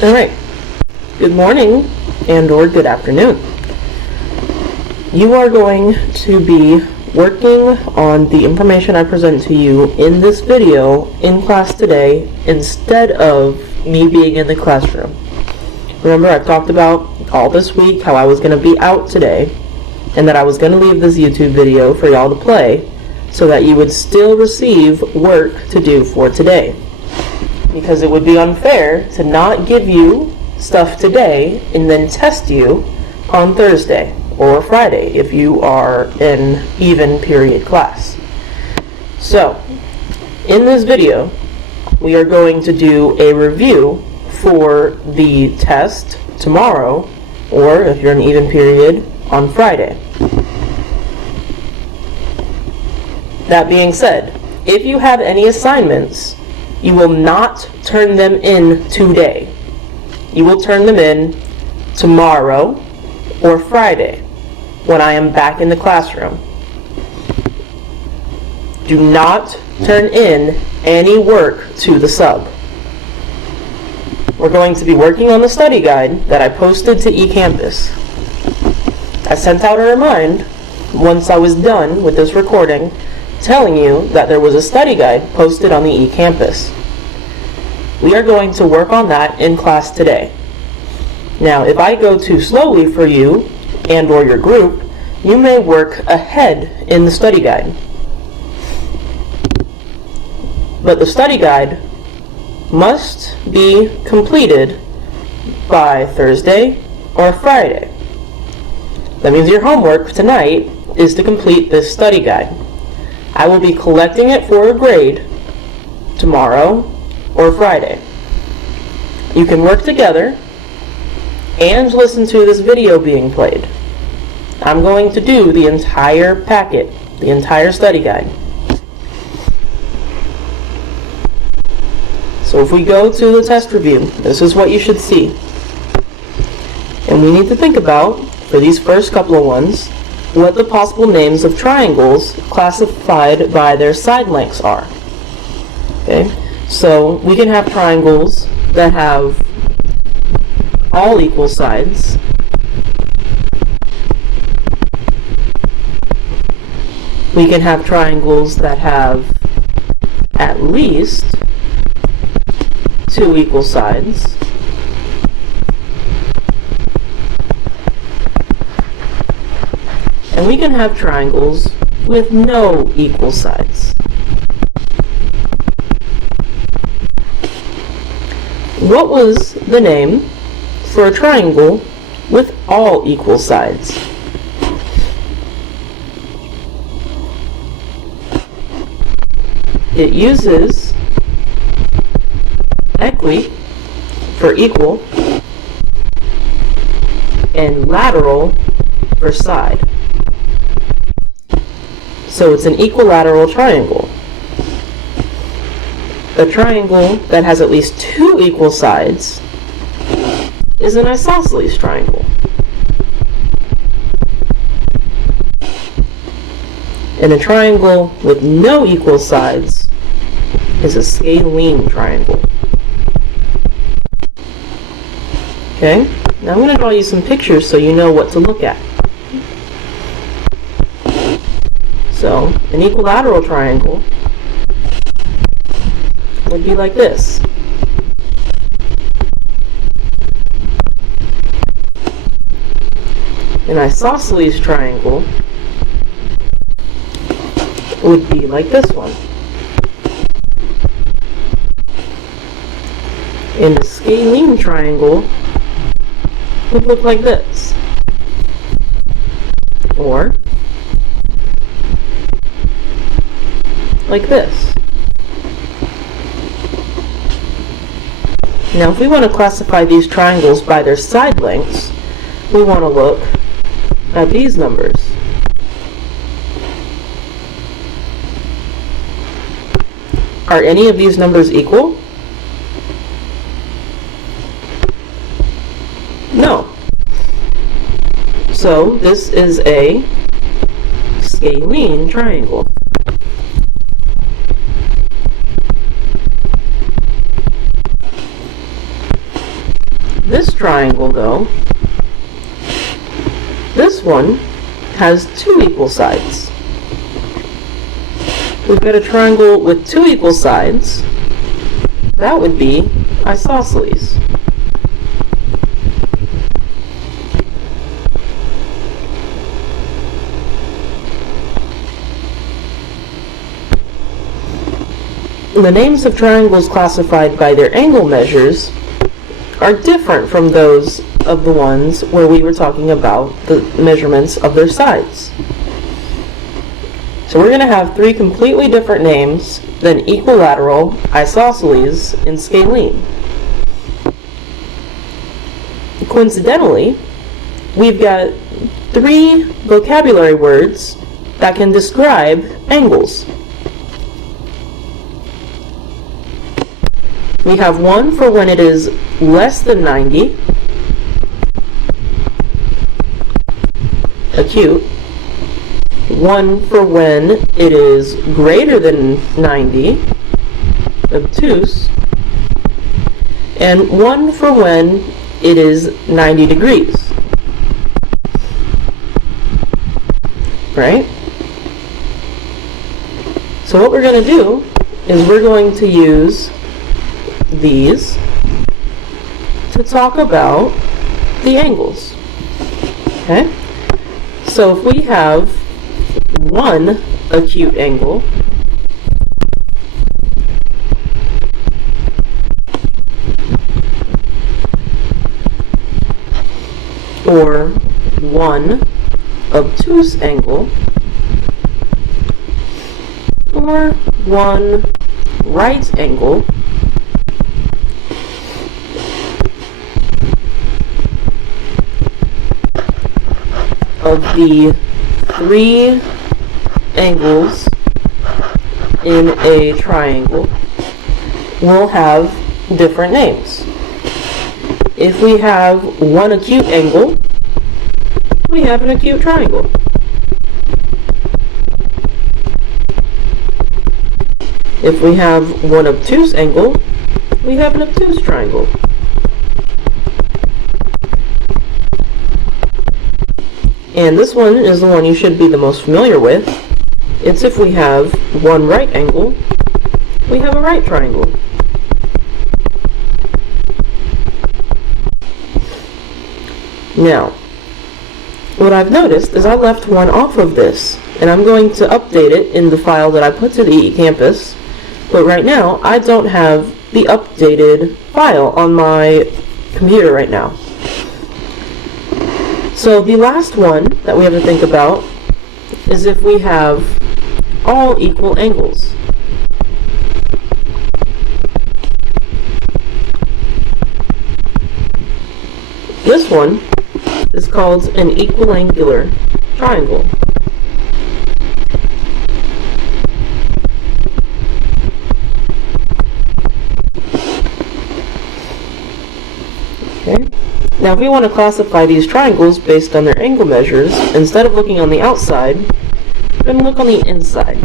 Alright, good morning and or good afternoon. You are going to be working on the information I present to you in this video in class today instead of me being in the classroom. Remember, I've talked about all this week how I was going to be out today and that I was going to leave this YouTube video for y'all to play so that you would still receive work to do for today. Because it would be unfair to not give you stuff today and then test you on Thursday or Friday if you are in even period class. So, in this video, we are going to do a review for the test tomorrow, or if you're in even period, on Friday. That being said, if you have any assignments, you will not turn them in today. You will turn them in tomorrow or Friday when I am back in the classroom. Do not turn in any work to the sub. We're going to be working on the study guide that I posted to eCampus. I sent out a reminder once I was done with this recording telling you that there was a study guide posted on the eCampus. We are going to work on that in class today. Now, if I go too slowly for you and or your group, you may work ahead in the study guide. But the study guide must be completed by Thursday or Friday. That means your homework tonight is to complete this study guide. I will be collecting it for a grade tomorrow or Friday. You can work together and listen to this video being played. I'm going to do the entire packet, the entire study guide. So if we go to the test review, this is what you should see. And we need to think about, for these first couple of ones, what the possible names of triangles classified by their side lengths are. Okay? So we can have triangles that have all equal sides. We can have triangles that have at least two equal sides. And we can have triangles with no equal sides. What was the name for a triangle with all equal sides? It uses equi for equal and lateral for side. So it's an equilateral triangle. A triangle that has at least two equal sides is an isosceles triangle. And a triangle with no equal sides is a scalene triangle. Okay? Now I'm going to draw you some pictures so you know what to look at. So, an equilateral triangle would be like this. An isosceles triangle would be like this one. And a scalene triangle would look like this. Or like this. Now, if we want to classify these triangles by their side lengths, we want to look at these numbers. Are any of these numbers equal? No. So this is a scalene triangle. This triangle, though, this one has 2 equal sides. We've got a triangle with 2 equal sides. That would be isosceles. The names of triangles classified by their angle measures are different from those of the ones where we were talking about the measurements of their sides. So we're going to have 3 completely different names than equilateral, isosceles, and scalene. Coincidentally, we've got 3 vocabulary words that can describe angles. We have one for when it is less than 90, acute. One for when it is greater than 90, obtuse. And one for when it is 90 degrees. Right? So what we're going to do is we're going to use these to talk about the angles. Okay? So if we have one acute angle, or one obtuse angle, or one right angle, of the 3 angles in a triangle will have different names. If we have one acute angle, we have an acute triangle. If we have one obtuse angle, we have an obtuse triangle. And this one is the one you should be the most familiar with. It's if we have one right angle, we have a right triangle. Now, what I've noticed is I left one off of this, and I'm going to update it in the file that I put to the eCampus, but right now I don't have the updated file on my computer right now. So the last one that we have to think about is if we have all equal angles. This one is called an equiangular triangle. Okay. Now if we want to classify these triangles based on their angle measures, instead of looking on the outside, we're going to look on the inside.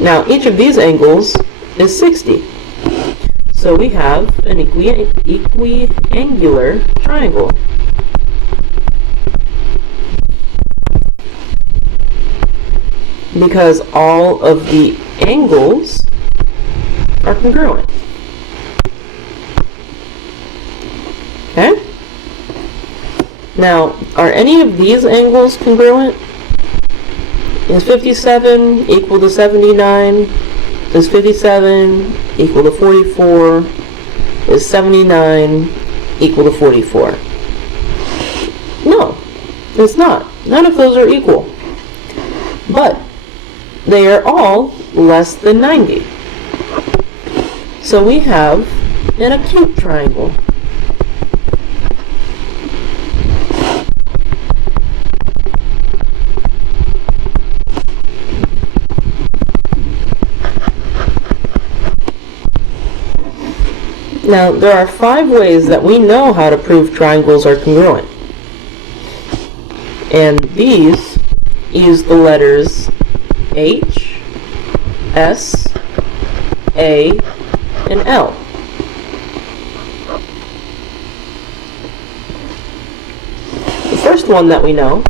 Now each of these angles is 60. So we have an equiangular triangle. Because all of the angles are congruent. Okay? Now, are any of these angles congruent? Is 57 equal to 79? Is 57 equal to 44? Is 79 equal to 44? No, it's not. None of those are equal. But they are all less than 90. So we have an acute triangle. Now, there are 5 ways that we know how to prove triangles are congruent. And these use the letters H, S, A, and L. first one that we know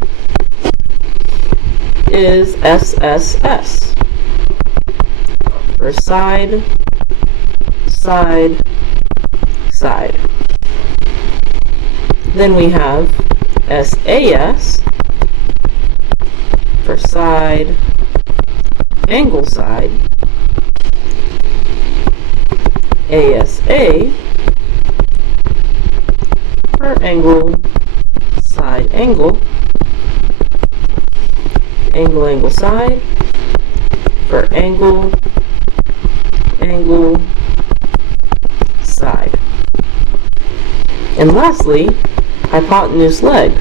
is SSS, for side, side, side. Then we have SAS, for side, angle side. ASA, for angle, side, angle. Angle, angle, side, for angle, angle, side. And lastly, hypotenuse leg.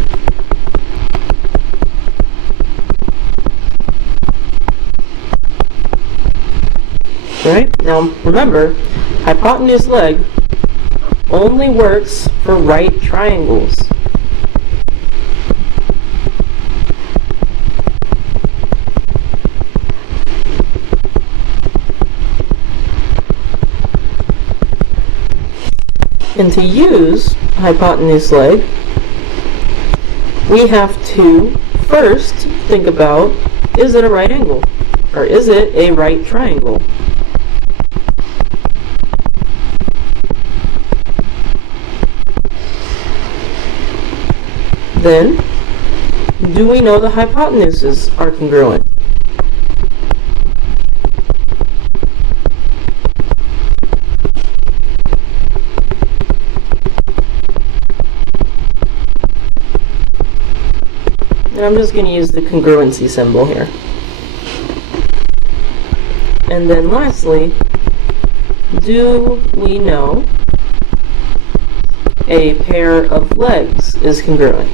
Right? Now remember, hypotenuse leg only works for right triangles. And to use hypotenuse leg, we have to first think about, is it a right angle? Or is it a right triangle? Then, do we know the hypotenuses are congruent? And I'm just going to use the congruency symbol here. And then lastly, do we know a pair of legs is congruent?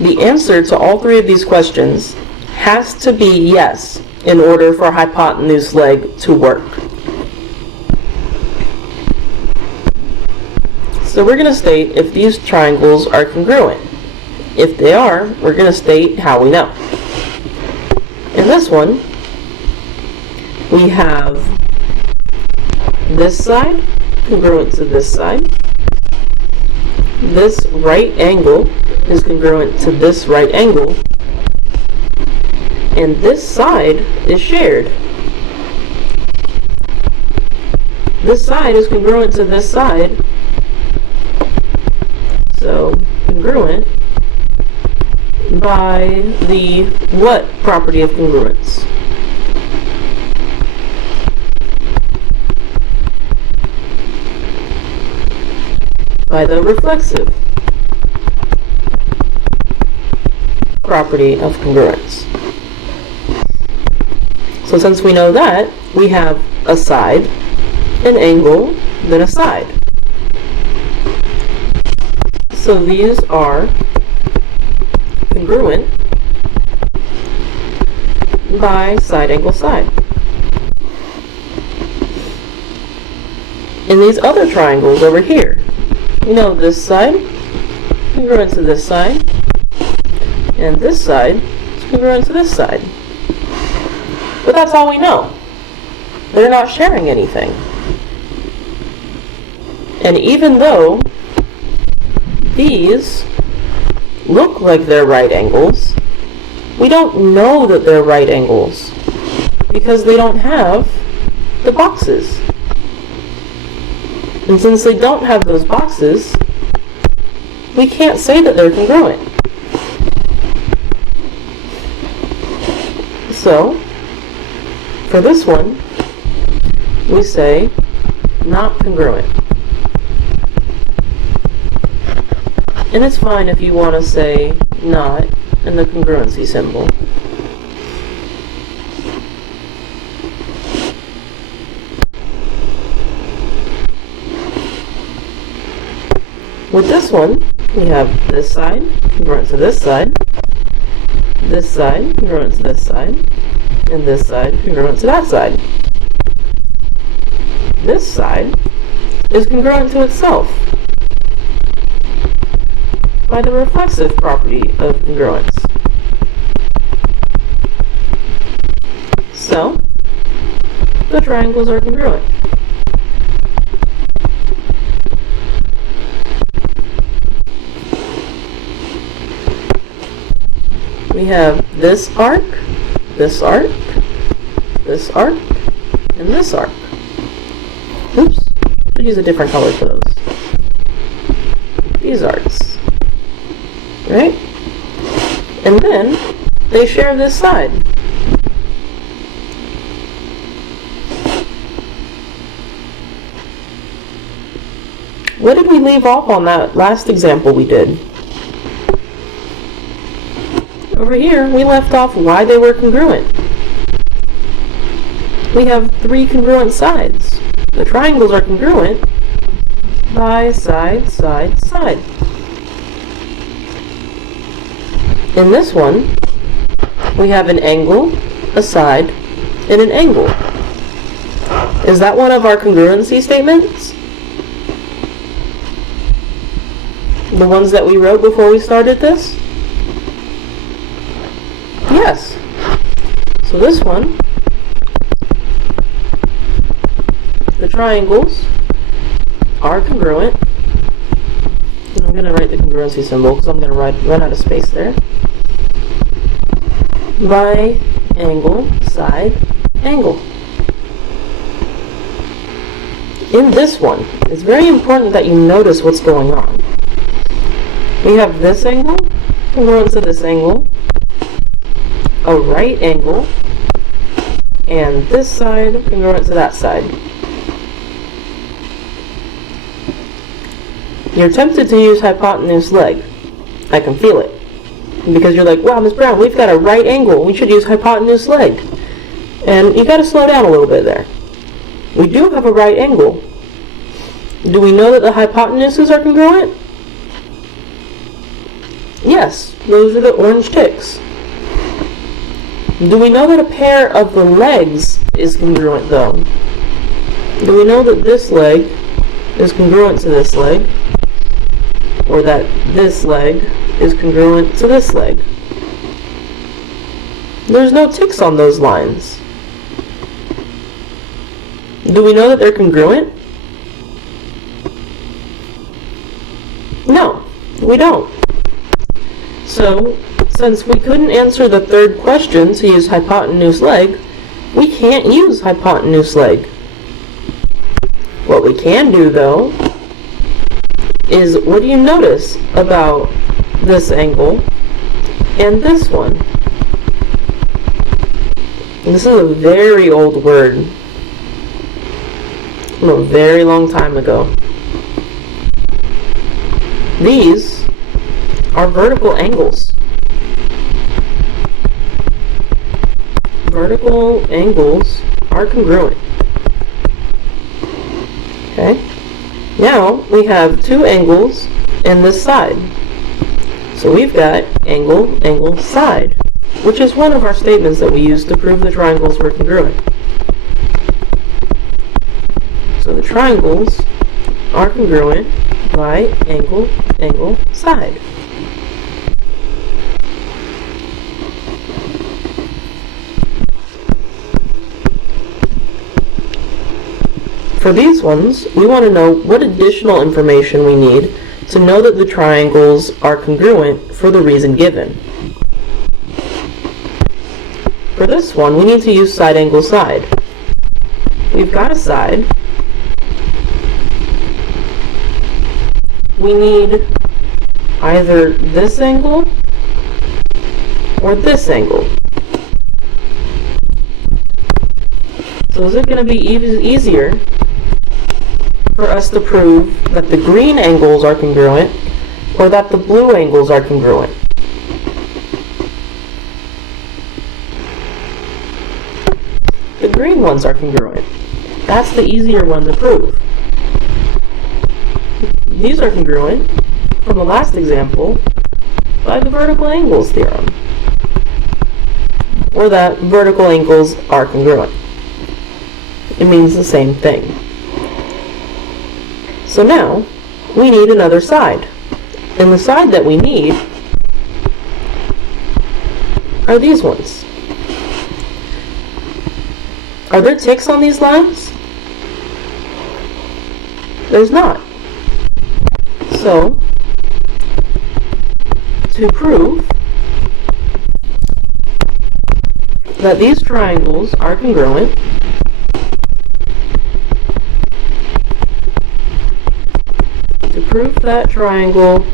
The answer to all three of these questions has to be yes in order for hypotenuse leg to work. So we're going to state if these triangles are congruent. If they are, we're going to state how we know. In this one, we have this side congruent to this side. This right angle is congruent to this right angle, and this side is shared. This side is congruent to this side, so congruent by the what property of congruence? By the reflexive property of congruence. So since we know that, we have a side, an angle, then a side. So these are congruent by side, angle, side. In these other triangles over here, you know this side congruent to this side, and this side is congruent to this side. But that's all we know. They're not sharing anything. And even though these look like they're right angles, we don't know that they're right angles because they don't have the boxes. And since they don't have those boxes, we can't say that they're congruent. So, for this one, we say not congruent. And it's fine if you want to say not in the congruency symbol. With this one, we have this side congruent to this side congruent to this side, and this side congruent to that side. This side is congruent to itself. by the reflexive property of congruence. So, the triangles are congruent. We have this arc, this arc, this arc, and this arc. Oops, should use a different color for those. These arcs. Right? And then they share this side. What did we leave off on that last example we did? Over here, we left off why they were congruent. We have three congruent sides. The triangles are congruent by side, side, side. In this one, we have an angle, a side, and an angle. Is that one of our congruency statements? The ones that we wrote before we started this? Yes. So this one, the triangles are congruent. And I'm going to write the congruency symbol because I'm going to run out of space there. By angle, side, angle. In this one, it's very important that you notice what's going on. We have this angle congruent to this angle, a right angle, and this side congruent to that side. You're tempted to use hypotenuse leg. I can feel it. Because you're like, wow, Ms. Brown, we've got a right angle. We should use hypotenuse leg. And you got to slow down a little bit there. We do have a right angle. Do we know that the hypotenuses are congruent? Yes, those are the orange ticks. Do we know that a pair of the legs is congruent, though? Do we know that this leg is congruent to this leg? Or that this leg is congruent to this leg? There's no ticks on those lines. Do we know that they're congruent? No, we don't. So, since we couldn't answer the third question to use hypotenuse leg, we can't use hypotenuse leg. What we can do, though, is what do you notice about this angle and this one? And this is a very old word from a very long time ago. These are vertical angles. Vertical angles are congruent. Okay? Now we have two angles in this side. So we've got angle, angle, side, which is one of our statements that we use to prove the triangles were congruent. So the triangles are congruent by angle, angle, side. For these ones, we want to know what additional information we need to know that the triangles are congruent for the reason given. For this one, we need to use side, angle, side. We've got a side. We need either this angle or this angle. So is it going to be easier for us to prove that the green angles are congruent or that the blue angles are congruent? The green ones are congruent. That's the easier one to prove. These are congruent from the last example by the vertical angles theorem, or that vertical angles are congruent. It means the same thing. So now, we need another side. And the side that we need are these ones. Are there ticks on these lines? There's not. So, to prove that these triangles are congruent, to prove that triangle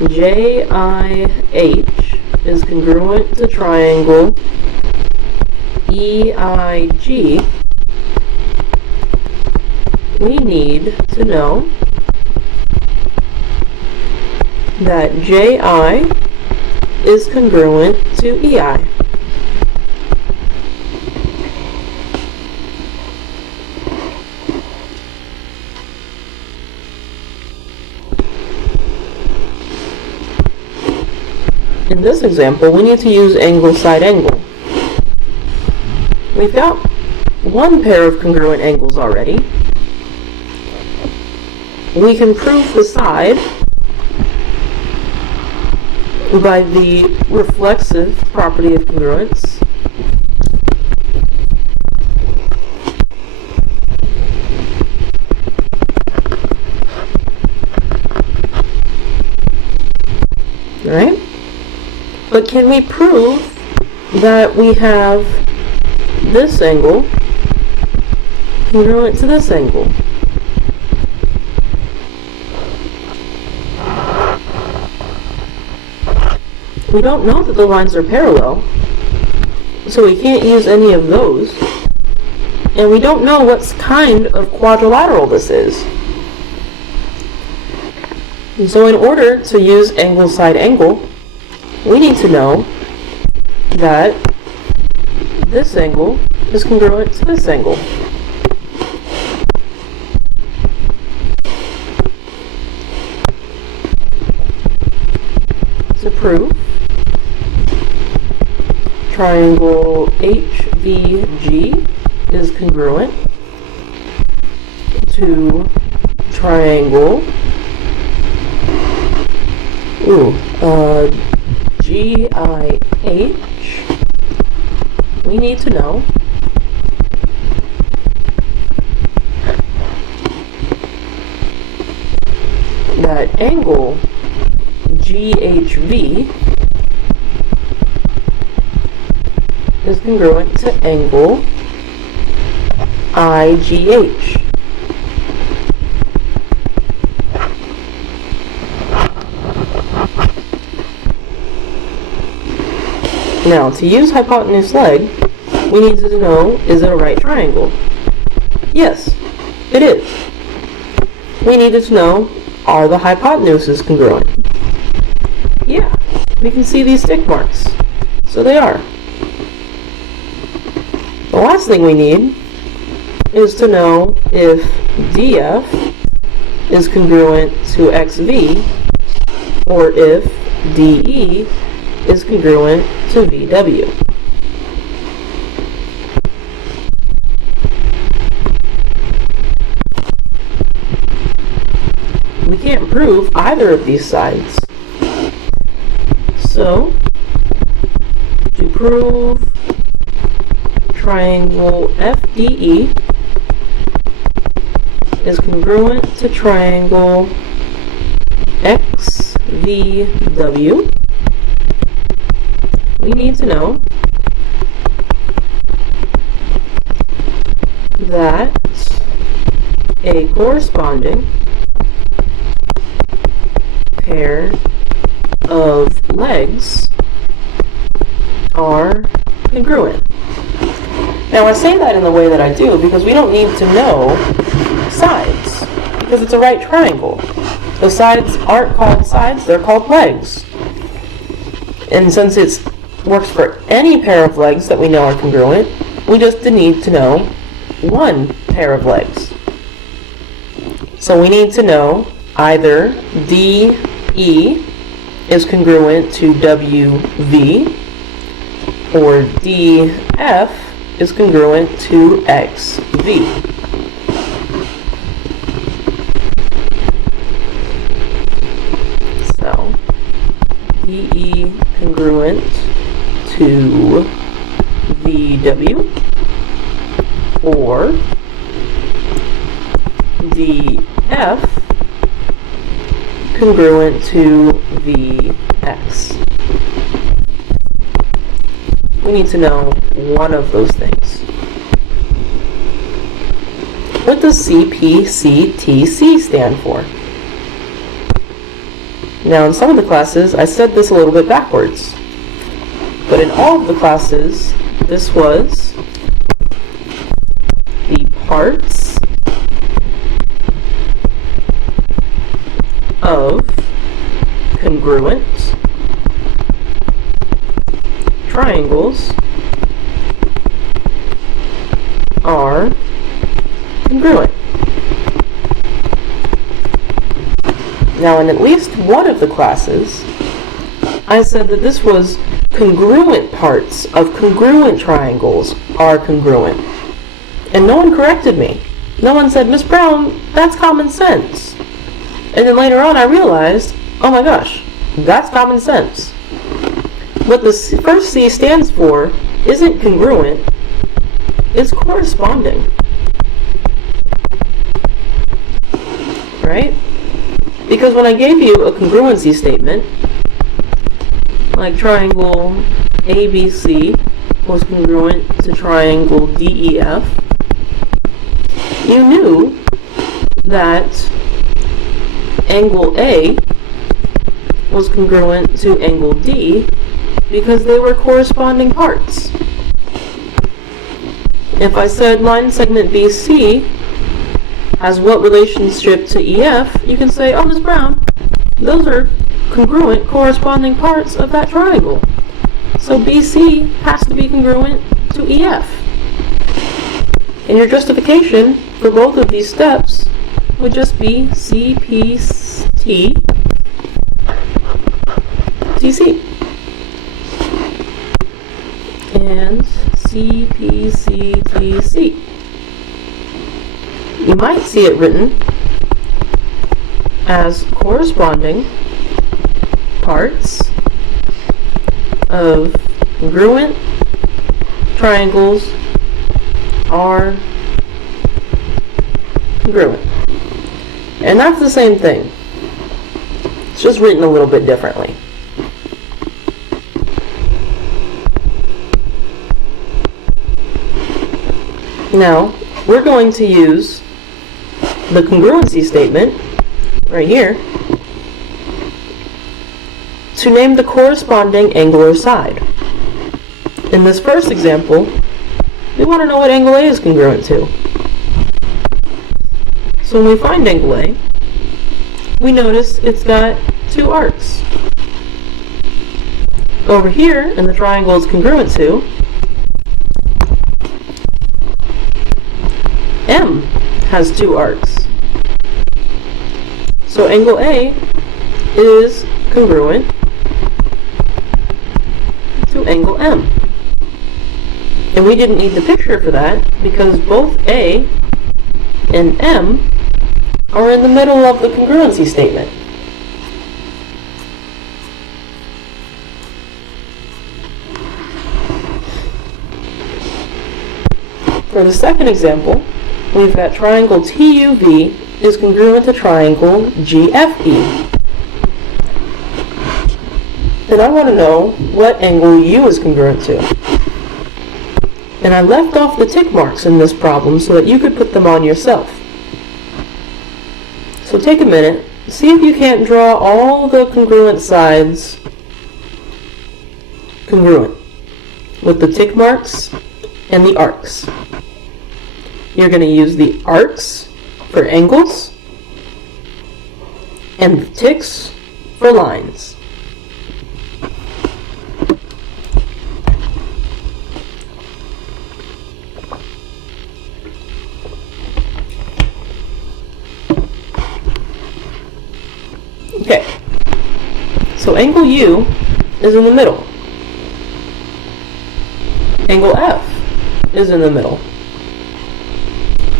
JIH is congruent to triangle EIG, we need to know that JI is congruent to EI. In this example, we need to use angle side angle. We've got one pair of congruent angles already. We can prove the side by the reflexive property of congruence. Right? But can we prove that we have this angle congruent to this angle? We don't know that the lines are parallel, so we can't use any of those. And we don't know what kind of quadrilateral this is. And so in order to use angle side angle, we need to know that this angle is congruent to this angle. To prove, triangle HVG is congruent to triangle GIH, we need to know that angle GHV is congruent to angle IGH. Now, to use hypotenuse leg, we need to know, is it a right triangle? Yes, it is. We needed to know, are the hypotenuses congruent? Yeah, we can see these tick marks. So they are. The last thing we need is to know if DF is congruent to XV, or if DE is congruent to VW. We can't prove either of these sides. So, to prove triangle FDE is congruent to triangle XVW, we need to know that a corresponding pair of legs are congruent. Now I say that in the way that I do because we don't need to know sides, because it's a right triangle. The sides aren't called sides, they're called legs. And since it works for any pair of legs that we know are congruent, we just need to know one pair of legs. So we need to know either DE is congruent to WV, or DF is congruent to XV. So DE congruent to VW, or DF congruent to VX. We need to know one of those things. What does CPCTC stand for? Now, in some of the classes, I said this a little bit backwards. But in all of the classes, this was the parts of congruent triangles are congruent. Now, in at least one of the classes, I said that this was congruent parts of congruent triangles are congruent. And no one corrected me. No one said, Miss Brown, that's common sense. And then later on I realized, oh my gosh, that's common sense. What the first C stands for isn't congruent, it's corresponding. Right? Because when I gave you a congruency statement, like triangle ABC was congruent to triangle DEF, you knew that angle A was congruent to angle D because they were corresponding parts. If I said line segment BC has what relationship to EF, you can say, oh, Ms. Brown, those are congruent corresponding parts of that triangle. So BC has to be congruent to EF. And your justification for both of these steps would just be CPT TC and CPCTC. You might see it written as corresponding parts of congruent triangles are congruent. And that's the same thing. It's just written a little bit differently. Now, we're going to use the congruency statement right here to name the corresponding angular side. In this first example, we want to know what angle A is congruent to. So when we find angle A, we notice it's got two arcs. Over here, in the triangle it's congruent to, M has two arcs. So angle A is congruent to angle M. And we didn't need the picture for that because both A and M are in the middle of the congruency statement. For the second example, we've got triangle TUV is congruent to triangle GFE. And I want to know what angle U is congruent to. And I left off the tick marks in this problem so that you could put them on yourself. So take a minute, see if you can't draw all the congruent sides congruent with the tick marks and the arcs. You're going to use the arcs for angles and the ticks for lines. Okay, so angle U is in the middle. Angle F is in the middle.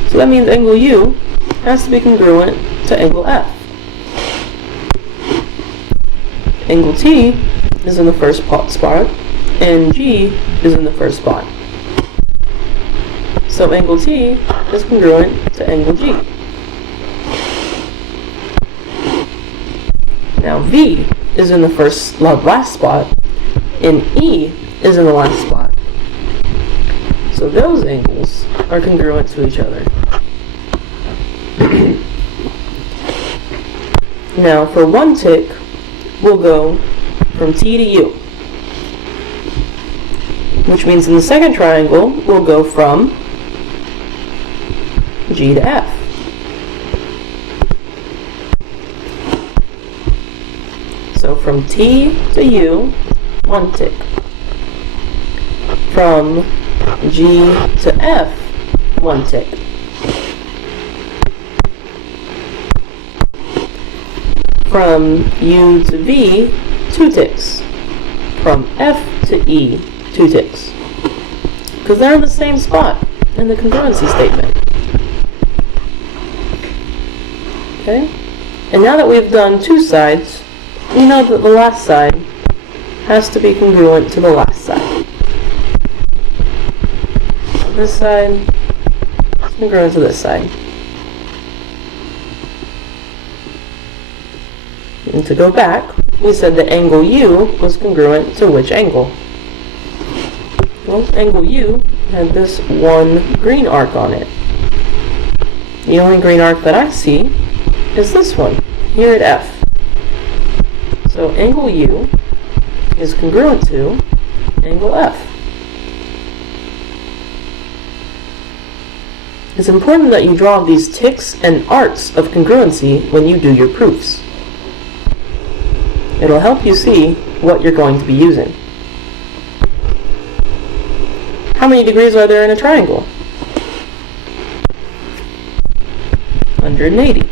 So that means angle U has to be congruent to angle F. Angle T is in the first spot, and G is in the first spot. So angle T is congruent to angle G. Now V is in the last spot, and E is in the last spot. So those angles are congruent to each other. Now for one tick, we'll go from T to U, which means in the second triangle, we'll go from G to F. So from T to U, one tick. From G to F, one tick. From U to V, 2 ticks. From F to E, 2 ticks. Because they're in the same spot in the congruency statement. Okay? And now that we've done 2 sides, we know that the last side has to be congruent to the last side. This side is congruent to this side. And to go back, we said that angle U was congruent to which angle? Well, angle U had this one green arc on it. The only green arc that I see is this one, here at F. So angle U is congruent to angle F. It's important that you draw these ticks and arcs of congruency when you do your proofs. It'll help you see what you're going to be using. How many degrees are there in a triangle? 180.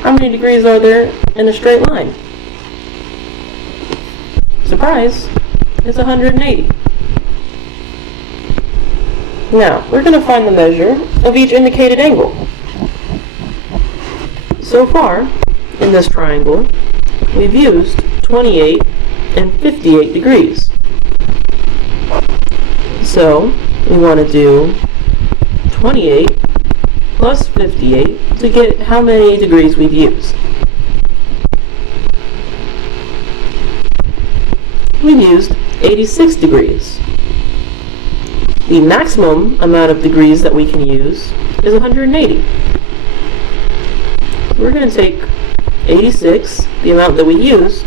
How many degrees are there in a straight line? Surprise, it's 180. Now, we're going to find the measure of each indicated angle. So far, in this triangle, we've used 28 and 58 degrees. So, we want to do 28 plus 58 to get how many degrees we've used. We've used 86 degrees. The maximum amount of degrees that we can use is 180. We're going to take 86, the amount that we used,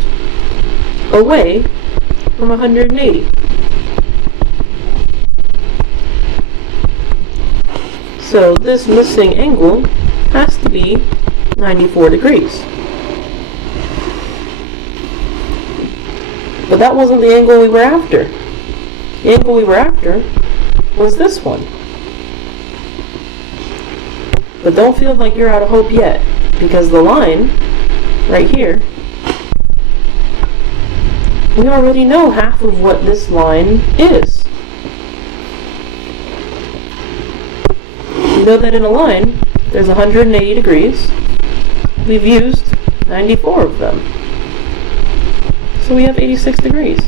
away from 180. So this missing angle has to be 94 degrees. But that wasn't the angle we were after. The angle we were after was this one. But don't feel like you're out of hope yet, because the line right here, we already know half of what this line is. We know that in a line, there's 180 degrees. We've used 94 of them. So we have 86 degrees.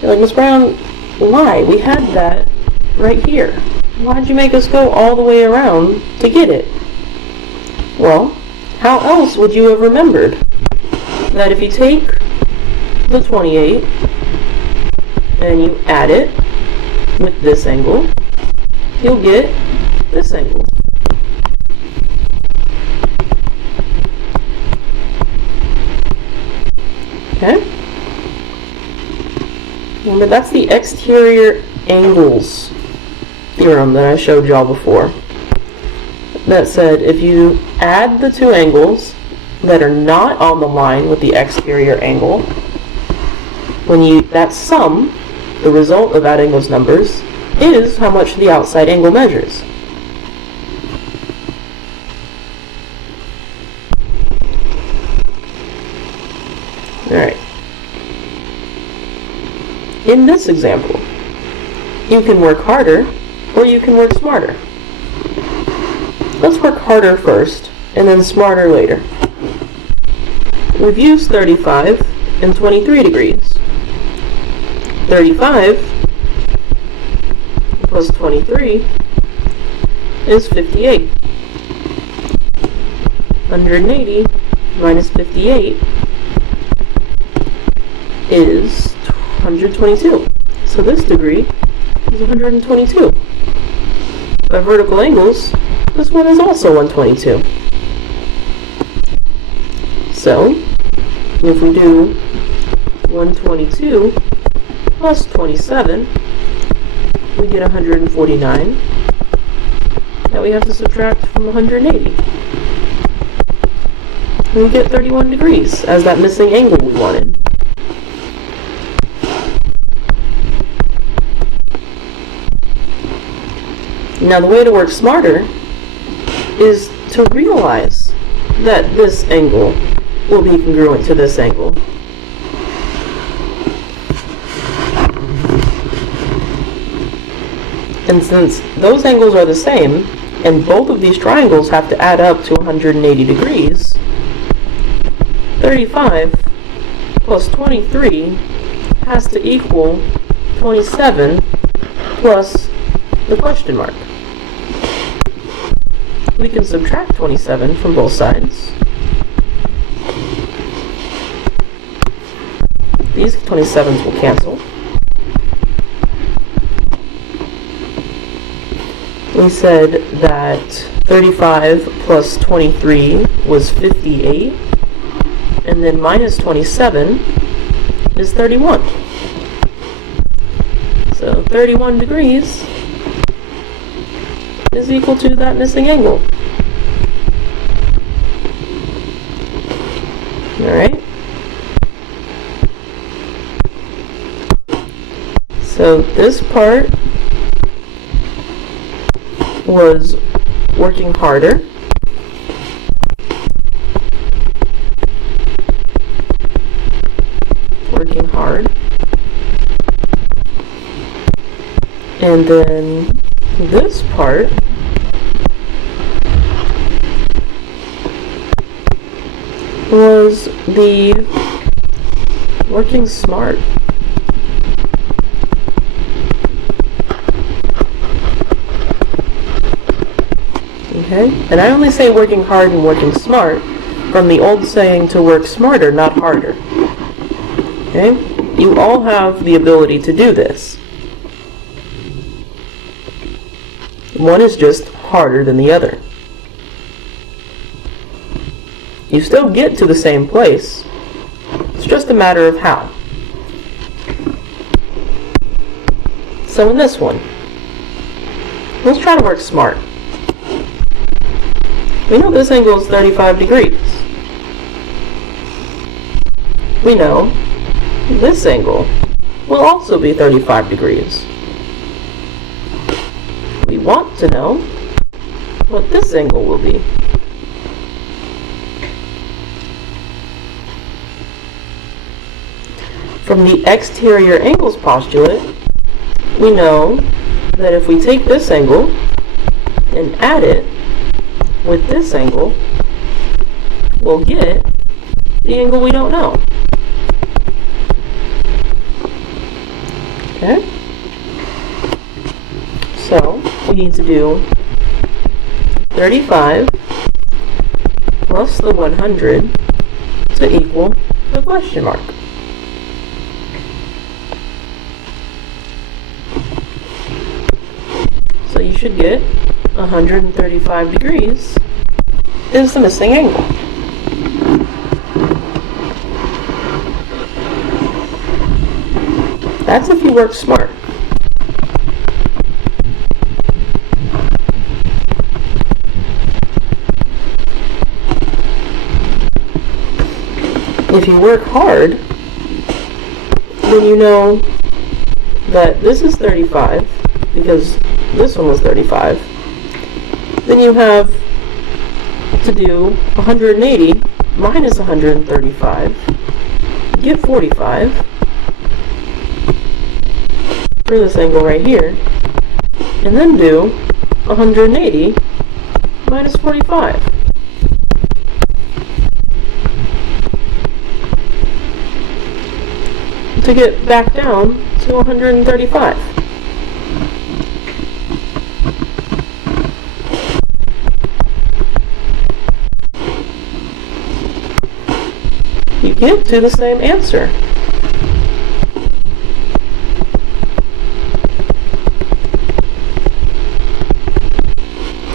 You're like, Ms. Brown, why? We had that right here. Why'd you make us go all the way around to get it? Well, how else would you have remembered that if you take the 28 and you add it with this angle, you'll get this angle. Okay? Remember, that's the exterior angles theorem that I showed y'all before. That said, if you add the two angles that are not on the line with the exterior angle, that sum, the result of adding those numbers, is how much the outside angle measures. Alright. In this example, you can work harder or you can work smarter. Let's work harder first, and then smarter later. We've used 35 and 23 degrees. 35 plus 23 is 58. 180 minus 58 is 122. So this degree is 122. By vertical angles, this one is also 122. So, if we do 122 plus 27, we get 149. That we have to subtract from 180. And we get 31 degrees as that missing angle we wanted. Now the way to work smarter is to realize that this angle will be congruent to this angle. And since those angles are the same, and both of these triangles have to add up to 180 degrees, 35 plus 23 has to equal 27 plus the question mark. We can subtract 27 from both sides. These 27s will cancel. We said that 35 plus 23 was 58, and then minus 27 is 31. So 31 degrees is equal to that missing angle. Alright? So this part was working harder. Working hard. And then this part was the working smart. Okay? And I only say working hard and working smart from the old saying to work smarter, not harder. Okay? You all have the ability to do this. One is just harder than the other. You still get to the same place. It's just a matter of how. So in this one, let's try to work smart. We know this angle is 35 degrees. We know this angle will also be 35 degrees. We want to know what this angle will be. From the exterior angles postulate, we know that if we take this angle and add it with this angle, we'll get the angle we don't know. Okay? So, we need to do 35 plus the 100 to equal the question mark. So you should get 135 degrees is the missing angle. That's if you work smart. If you work hard, then you know that this is 35 because this one was 35. Then you have to do 180 minus 135, get 45 for this angle right here, and then do 180 minus 45. To get back down to 135. You get to the same answer.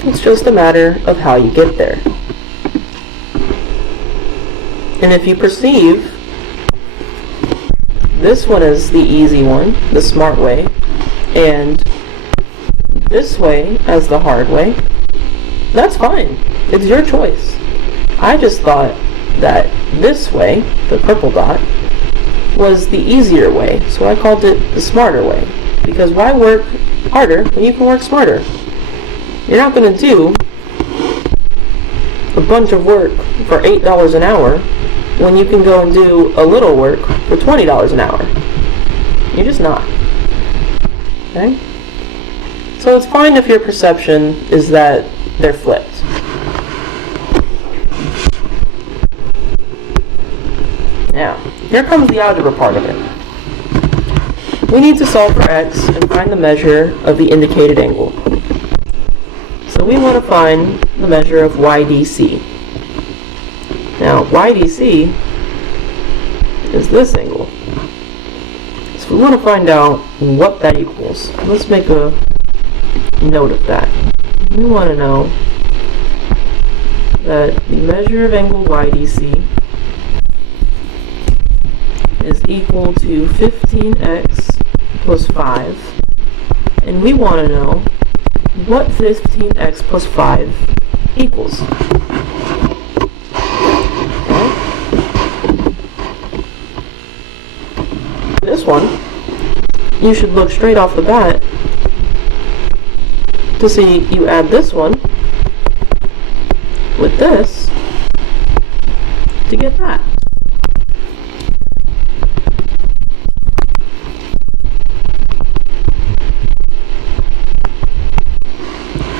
It's just a matter of how you get there. And if you perceive this one is the easy one, the smart way, and this way as the hard way, that's fine. It's your choice. I just thought that this way, the purple dot, was the easier way, so I called it the smarter way. Because why work harder when you can work smarter? You're not going to do a bunch of work for $8 an hour when you can go and do a little work for $20 an hour. You're just not. Okay? So it's fine if your perception is that they're flipped. Now, here comes the algebra part of it. We need to solve for x and find the measure of the indicated angle. So we want to find the measure of YDC. Now, YDC is this angle. So we want to find out what that equals. Let's make a note of that. We want to know that the measure of angle YDC is equal to 15x plus 5. And we want to know what 15x plus 5 equals. This one, you should look straight off the bat to see you add this one with this to get that.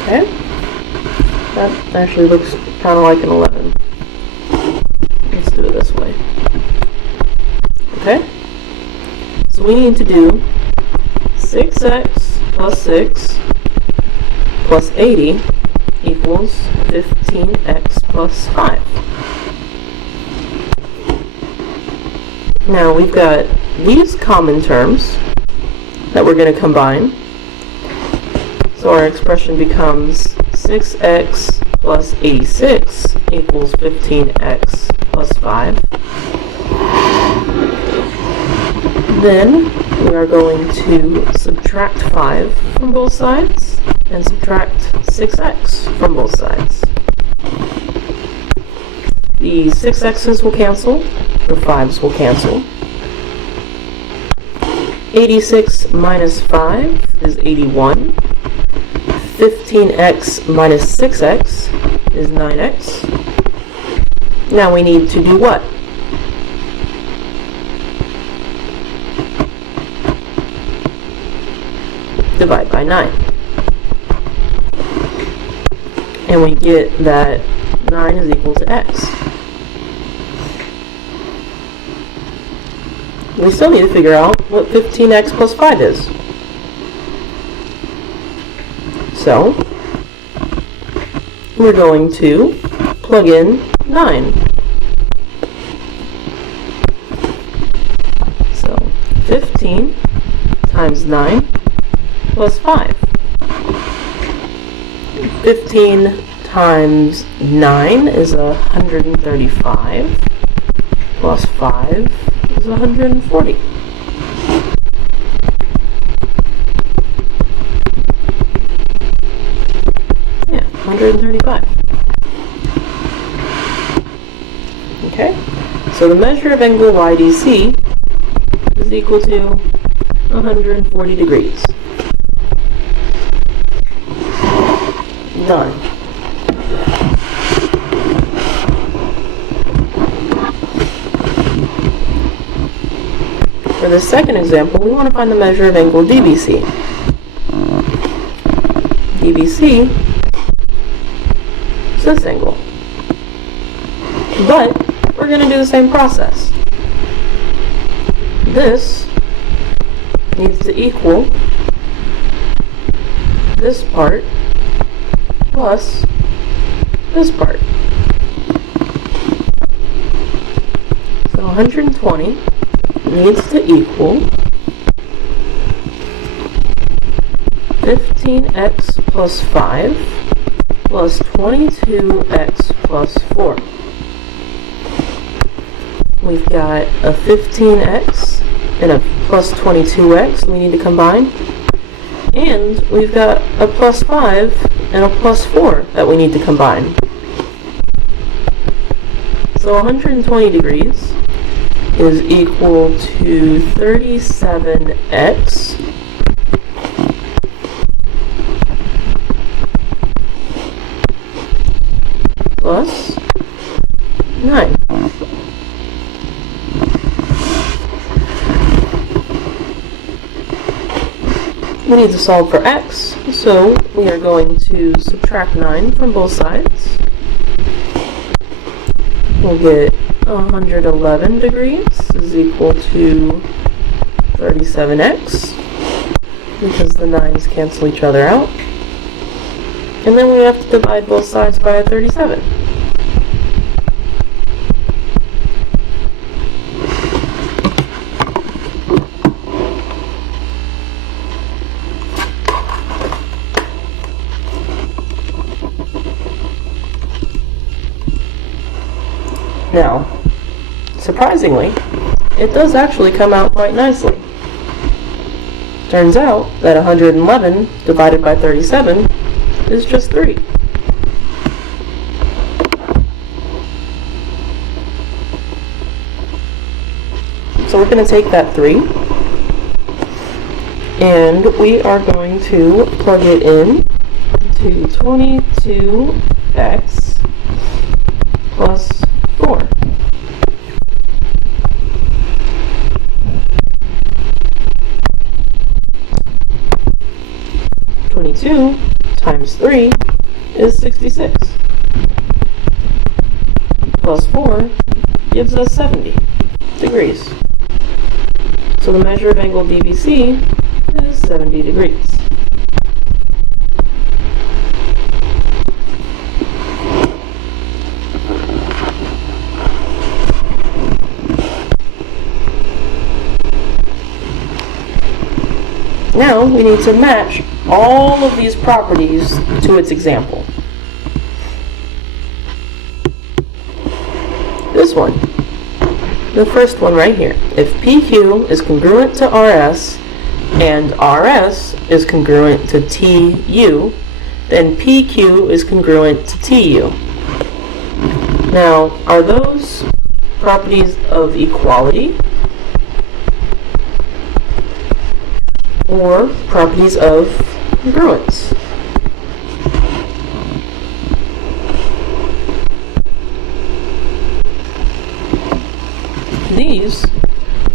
Okay? That actually looks kind of like an 11. Let's do it this way. Okay? So we need to do 6x plus 6 plus 80 equals 15x plus 5. Now we've got these common terms that we're going to combine. So our expression becomes 6x plus 86 equals 15x plus 5. Then we are going to subtract 5 from both sides and subtract 6x from both sides. The 6x's will cancel, the 5's will cancel. 86 minus 5 is 81. 15x minus 6x is 9x. Now we need to do what? Divide by 9. And we get that 9 is equal to x. We still need to figure out what 15x plus 5 is. So, we're going to plug in 9. So, 15 times 9 plus 5. 15 times 9 is 135, plus 5 is 140. Yeah, 135. Okay, so the measure of angle YDC is equal to 140 degrees. Done. For the second example, we want to find the measure of angle DBC. DBC this angle. But we're going to do the same process. This needs to equal this part plus this part. So 120 needs to equal 15x plus 5 plus 22x plus 4. We've got a 15x and a plus 22x we need to combine. And we've got a plus 5 and a plus 4 that we need to combine. So 120 degrees is equal to 37x plus 9. We need to solve for x, so we are going to subtract 9 from both sides. We'll get 111 degrees is equal to 37x, because the 9's cancel each other out. And then we have to divide both sides by a 37. Now, surprisingly, it does actually come out quite nicely. Turns out that 111 divided by 37 is just 3. So we're going to take that 3 and we are going to plug it in to 22x plus 4. Times 3 is 66. Plus 4 gives us 70 degrees. So the measure of angle DBC is 70 degrees. Now we need to match all of these properties to its example. This one, the first one right here. If PQ is congruent to RS and RS is congruent to TU, then PQ is congruent to TU. Now, are those properties of equality or properties of congruence?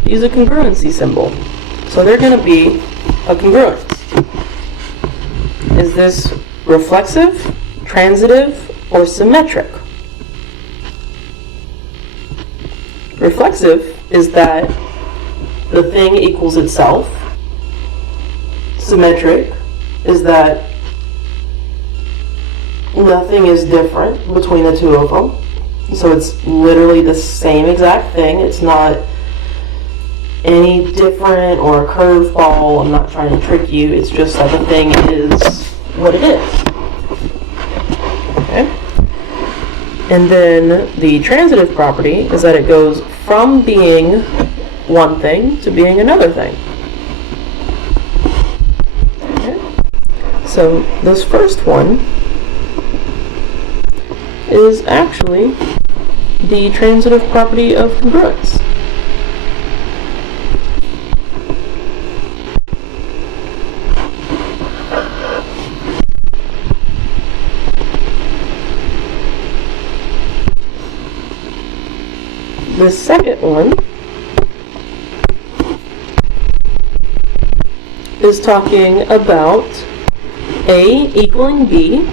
These are congruency symbol. So they're going to be a congruence. Is this reflexive, transitive, or symmetric? Reflexive is that the thing equals itself. Symmetric is that nothing is different between the two of them. So it's literally the same exact thing. It's not any different or a curveball. I'm not trying to trick you. It's just that the thing is what it is. Okay? And then the transitive property is that it goes from being one thing to being another thing. So this first one is actually the transitive property of congruence. The second one is talking about A equaling B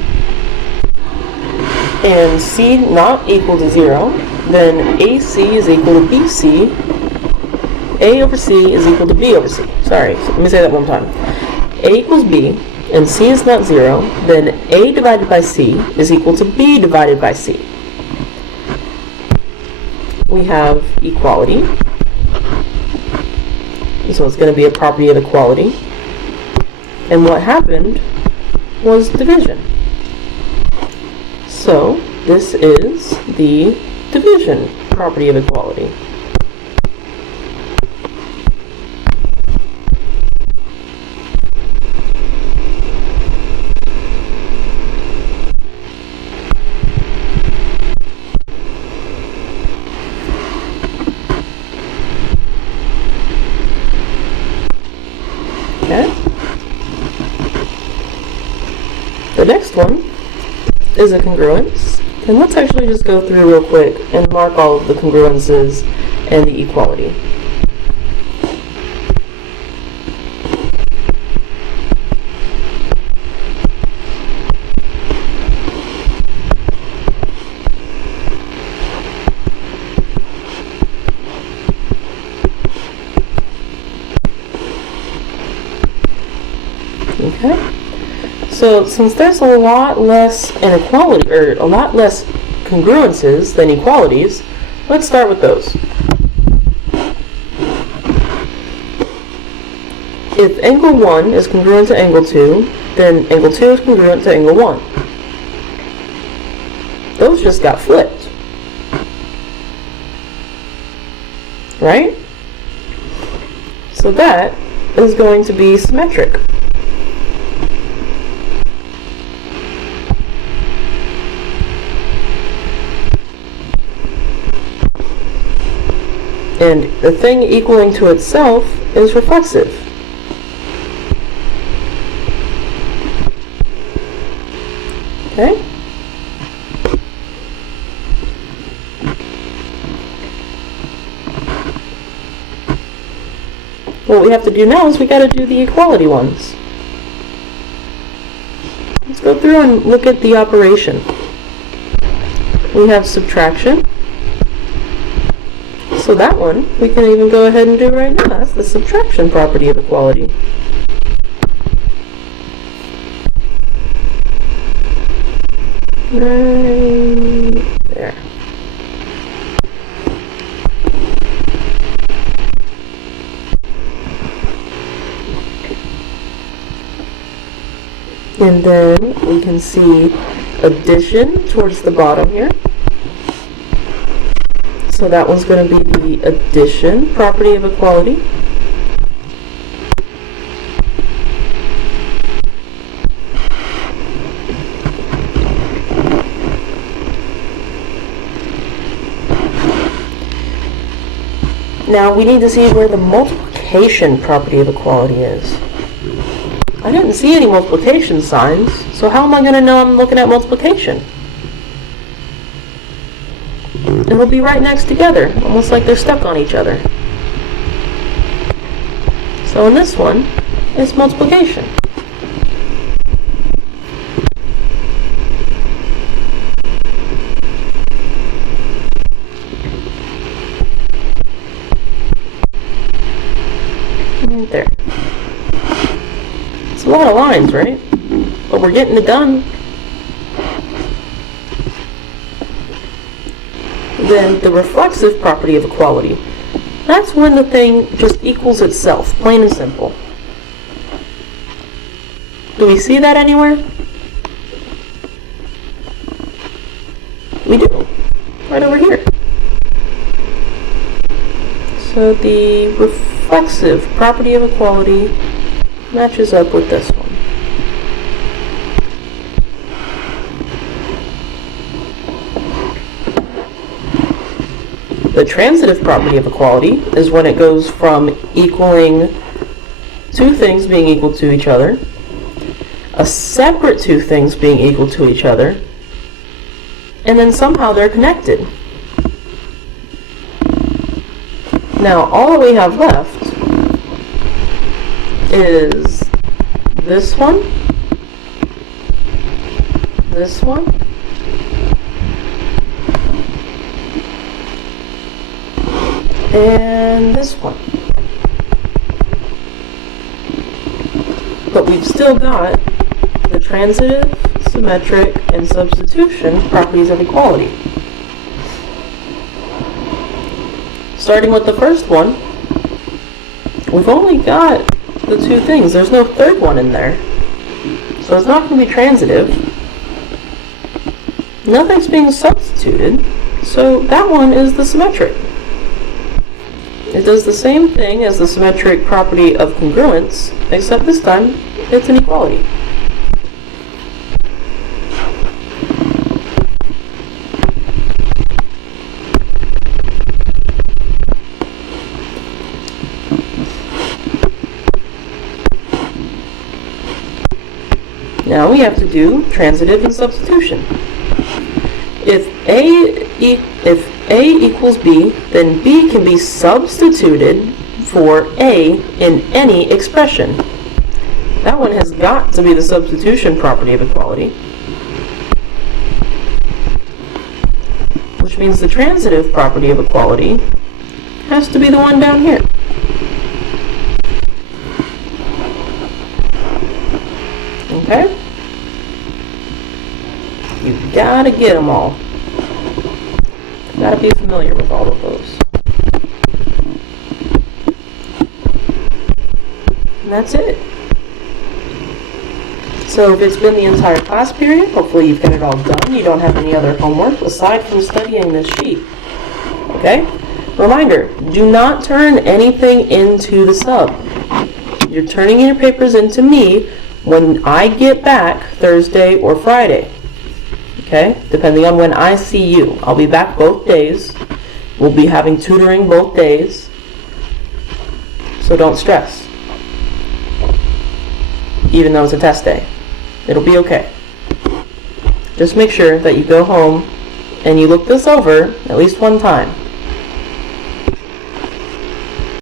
and C not equal to 0, then AC is equal to BC. A over C is equal to B over C. Sorry, let me say that one time. A equals B, and C is not 0, then A divided by C is equal to B divided by C. We have equality. So it's going to be a property of equality. And what happened was division. So this is the division property of equality. Okay. The next one is a congruence. And let's actually just go through real quick and mark all of the congruences and the equality. Okay. So since there's a lot less inequality, or a lot less congruences than equalities, let's start with those. If angle 1 is congruent to angle 2, then angle 2 is congruent to angle 1. Those just got flipped. Right? So that is going to be symmetric. And the thing equaling to itself is reflexive. Okay? What we have to do now is we got to do the equality ones. Let's go through and look at the operation. We have subtraction. So that one, we can even go ahead and do right now. That's the subtraction property of equality. Right there. And then we can see addition towards the bottom here. So that one's going to be the addition property of equality. Now we need to see where the multiplication property of equality is. I didn't see any multiplication signs, so how am I going to know I'm looking at multiplication? It'll be right next together, almost like they're stuck on each other. So in this one, it's multiplication. Right there. It's a lot of lines, right? But we're getting it done. Then the reflexive property of equality. That's when the thing just equals itself, plain and simple. Do we see that anywhere? We do. Right over here. So the reflexive property of equality matches up with this one. The transitive property of equality is when it goes from equaling two things being equal to each other, a separate two things being equal to each other, and then somehow they're connected. Now all that we have left is this one, and this one. But we've still got the transitive, symmetric, and substitution properties of equality. Starting with the first one, we've only got the two things. There's no third one in there. So it's not going to be transitive. Nothing's being substituted, so that one is the symmetric. It does the same thing as the symmetric property of congruence, except this time it's an equality. Now we have to do transitive and substitution. If A equals B, then B can be substituted for A in any expression. That one has got to be the substitution property of equality. Which means the transitive property of equality has to be the one down here. Okay? You've got to get them all. You've got to be familiar with all of those. And that's it. So if it's been the entire class period, hopefully you've got it all done. You don't have any other homework aside from studying this sheet. Okay? Reminder, do not turn anything into the sub. You're turning your papers into me when I get back Thursday or Friday. Okay? Depending on when I see you. I'll be back both days. We'll be having tutoring both days. So don't stress. Even though it's a test day. It'll be okay. Just make sure that you go home and you look this over at least one time.